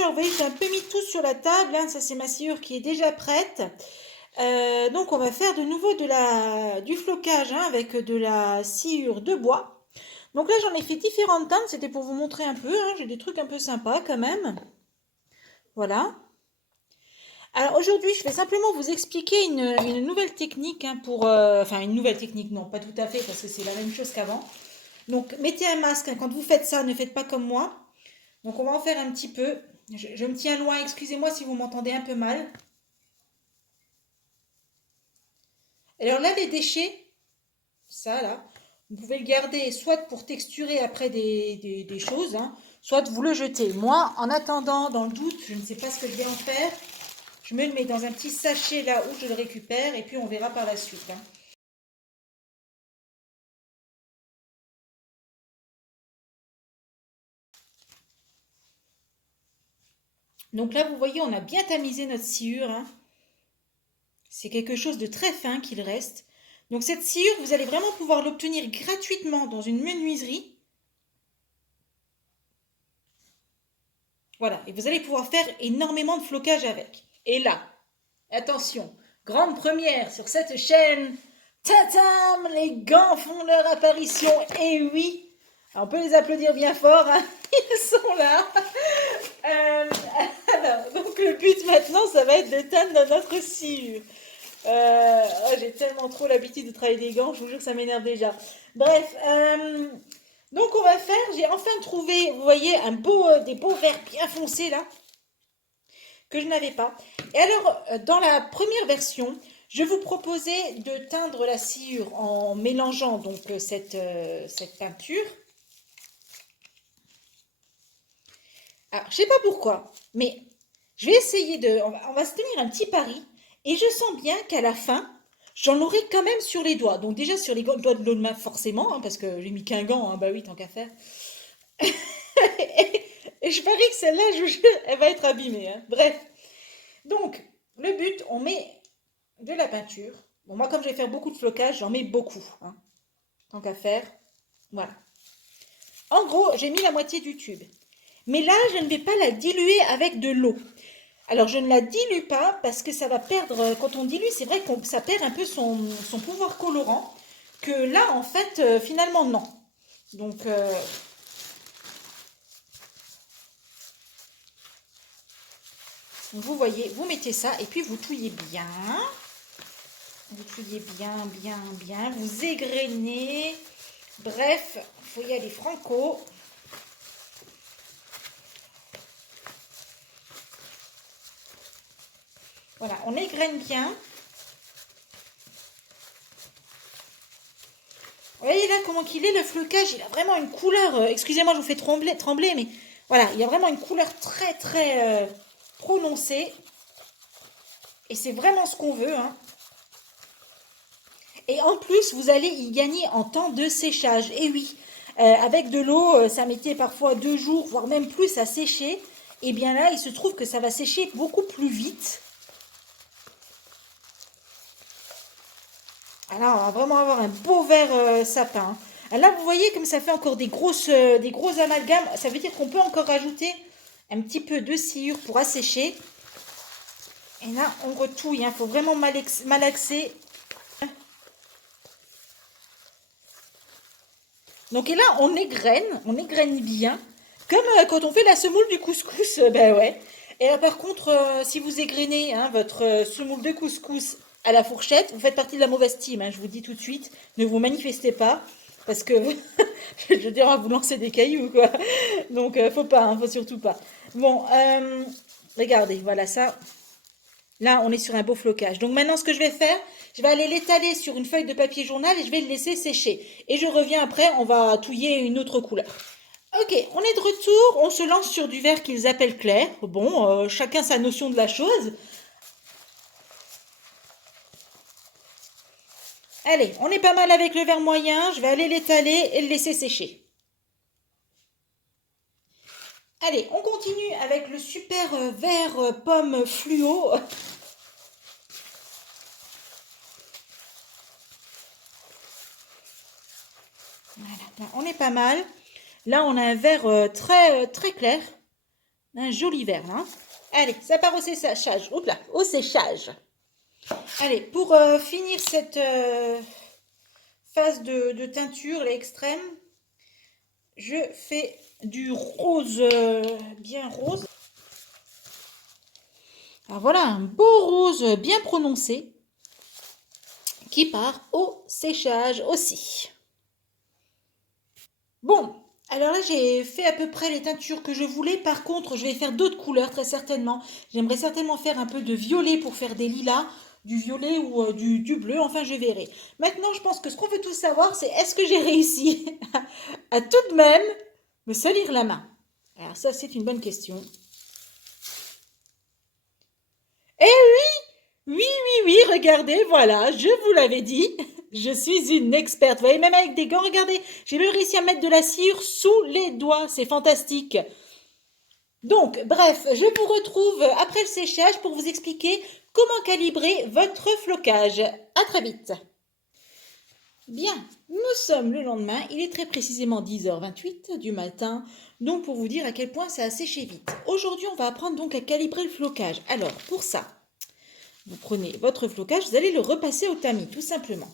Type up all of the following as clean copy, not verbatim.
alors vous voyez, j'ai un peu mis tout sur la table, hein. Ça c'est ma sciure qui est déjà prête. Donc on va faire de nouveau du flocage, hein, avec de la sciure de bois. Donc là j'en ai fait différentes teintes, c'était pour vous montrer un peu, hein. J'ai des trucs un peu sympas quand même. Voilà. Alors aujourd'hui, je vais simplement vous expliquer une nouvelle technique, hein, enfin une nouvelle technique, non, pas tout à fait, parce que c'est la même chose qu'avant. Donc mettez un masque, hein, quand vous faites ça, ne faites pas comme moi. Donc on va en faire un petit peu. Je me tiens loin, excusez-moi si vous m'entendez un peu mal. Alors là, les déchets, ça là, vous pouvez le garder soit pour texturer après des choses, hein, soit vous le jetez. Moi, en attendant, dans le doute, je ne sais pas ce que je vais en faire. Je me le mets dans un petit sachet là où je le récupère et puis on verra par la suite, hein. Donc là, vous voyez, on a bien tamisé notre sciure, hein. C'est quelque chose de très fin qu'il reste. Donc cette sciure, vous allez vraiment pouvoir l'obtenir gratuitement dans une menuiserie. Voilà, et vous allez pouvoir faire énormément de flocage avec. Et là, attention, grande première sur cette chaîne. Tatam, les gants font leur apparition. Et oui, on peut les applaudir bien fort, hein. Ils sont là. Euh, alors, donc le but maintenant, ça va être de teindre dans notre sciure. Oh, j'ai tellement trop l'habitude de travailler des gants, je vous jure que ça m'énerve déjà. Bref, donc on va faire, j'ai enfin trouvé, vous voyez, des beaux verres bien foncés là, que je n'avais pas. Et alors, dans la première version, je vous proposais de teindre la sciure en mélangeant donc cette peinture. Alors, je sais pas pourquoi, mais je vais essayer on va se tenir un petit pari, et je sens bien qu'à la fin, j'en aurai quand même sur les doigts. Donc déjà sur les doigts de l'autre main forcément, hein, parce que j'ai mis qu'un gant, hein, bah oui, tant qu'à faire. Et je parie que celle-là, je vous jure, elle va être abîmée, hein. Bref, donc le but, on met de la peinture. Bon, moi comme je vais faire beaucoup de flocage, j'en mets beaucoup, hein, tant qu'à faire. Voilà. En gros, j'ai mis la moitié du tube. Mais là, je ne vais pas la diluer avec de l'eau. Alors, je ne la dilue pas parce que ça va perdre, quand on dilue, c'est vrai que ça perd un peu son pouvoir colorant, que là, en fait, finalement, non. Donc, vous voyez, vous mettez ça et puis vous touillez bien. Vous touillez bien, bien, bien. Vous égrenez. Bref, il faut y aller franco. Voilà, on égrène bien. Vous voyez là comment qu'il est le flocage, il a vraiment une couleur, excusez-moi je vous fais trembler, mais voilà, il y a vraiment une couleur très très prononcée. Et c'est vraiment ce qu'on veut, hein. Et en plus, vous allez y gagner en temps de séchage. Et oui, avec de l'eau, ça mettait parfois 2 jours, voire même plus à sécher. Et bien là, il se trouve que ça va sécher beaucoup plus vite. Alors, on va vraiment avoir un beau vert sapin. Là, vous voyez comme ça fait encore des gros amalgames. Ça veut dire qu'on peut encore rajouter un petit peu de sciure pour assécher. Et là, on retouille. Il faut vraiment malaxer. Donc, et là, on égrène bien. Comme quand on fait la semoule du couscous. Ben ouais. Et là, par contre, si vous égrenez, hein, votre semoule de couscous à la fourchette, vous faites partie de la mauvaise team, hein, je vous dis tout de suite. Ne vous manifestez pas. Parce que, je veux dire, vous lancer des cailloux, quoi. Donc, faut pas, hein, faut surtout pas. Bon, regardez, voilà ça. Là, on est sur un beau flocage. Donc maintenant, ce que je vais faire, je vais aller l'étaler sur une feuille de papier journal et je vais le laisser sécher. Et je reviens après, on va touiller une autre couleur. Ok, on est de retour, on se lance sur du vert qu'ils appellent clair. Bon, chacun sa notion de la chose. Allez, on est pas mal avec le vert moyen, je vais aller l'étaler et le laisser sécher. Allez, on continue avec le super vert pomme fluo. Voilà, là, on est pas mal. Là, on a un vert très clair. Un joli vert, hein. Allez, ça part au séchage. Oups là, au séchage. Allez, pour finir cette phase de teinture, l'extrême, je fais du rose, bien rose. Alors voilà, un beau rose bien prononcé qui part au séchage aussi. Bon, alors là j'ai fait à peu près les teintures que je voulais. Par contre, je vais faire d'autres couleurs très certainement. J'aimerais certainement faire un peu de violet pour faire des lilas, du violet ou du bleu, enfin je verrai. Maintenant, je pense que ce qu'on veut tous savoir, c'est est-ce que j'ai réussi à tout de même me salir la main? Alors ça, c'est une bonne question. Eh oui, oui, oui, oui, regardez, voilà, je vous l'avais dit, je suis une experte. Vous voyez, même avec des gants, regardez, j'ai même réussi à mettre de la cire sous les doigts, c'est fantastique. Donc, bref, je vous retrouve après le séchage pour vous expliquer comment calibrer votre flocage. À très vite. Bien, nous sommes le lendemain, il est très précisément 10h28 du matin, donc pour vous dire à quel point ça a séché vite. Aujourd'hui, on va apprendre donc à calibrer le flocage. Alors, pour ça, vous prenez votre flocage, vous allez le repasser au tamis, tout simplement.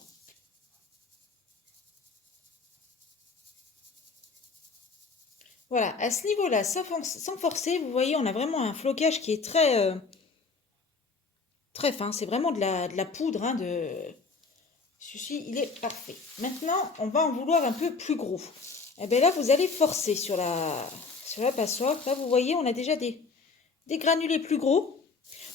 Voilà, à ce niveau-là, sans forcer, vous voyez, on a vraiment un flocage qui est très fin. C'est vraiment de la poudre. Hein, Celui-ci, il est parfait. Maintenant, on va en vouloir un peu plus gros. Et bien là, vous allez forcer sur la passoire. Là, vous voyez, on a déjà des granulés plus gros.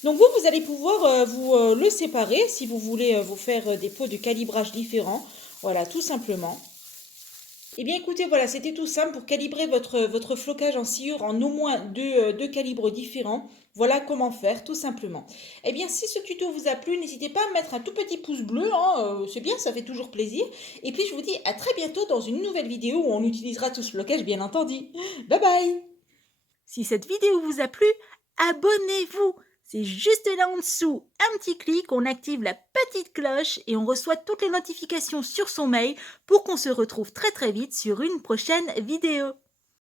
Donc vous allez pouvoir vous le séparer si vous voulez vous faire des pots de calibrage différents. Voilà, tout simplement. Eh bien écoutez, voilà, c'était tout simple pour calibrer votre flocage en sciure en au moins deux calibres différents. Voilà comment faire, tout simplement. Eh bien, si ce tuto vous a plu, n'hésitez pas à mettre un tout petit pouce bleu, hein, c'est bien, ça fait toujours plaisir. Et puis je vous dis à très bientôt dans une nouvelle vidéo où on utilisera tout ce flocage, bien entendu. Bye bye! Si cette vidéo vous a plu, abonnez-vous. C'est juste là en dessous, un petit clic, on active la petite cloche et on reçoit toutes les notifications sur son mail pour qu'on se retrouve très très vite sur une prochaine vidéo.